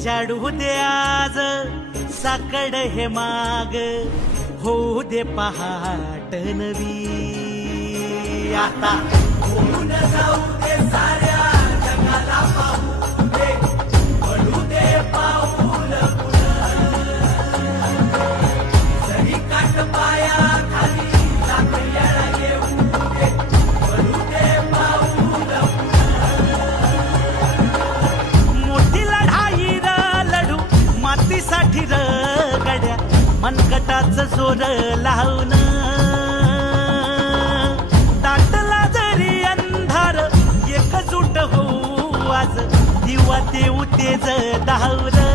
उजाडू दे आज साकड हे माग, होऊ दे पहाट नवी. आता होऊन जाऊ दे साऱ्या जगाला पाहू दे, पडू दे पाऊल जरी काट पाया खाली लाकड्याला येऊ दे, पडू दे पाऊल. मोठी लढाई र लढू मातीसाठी र गड्या, मनगटाचं जोर लावून. दाटला जरी अंधार एकजूट होऊ आज, दिवा देऊ तेज धावलं.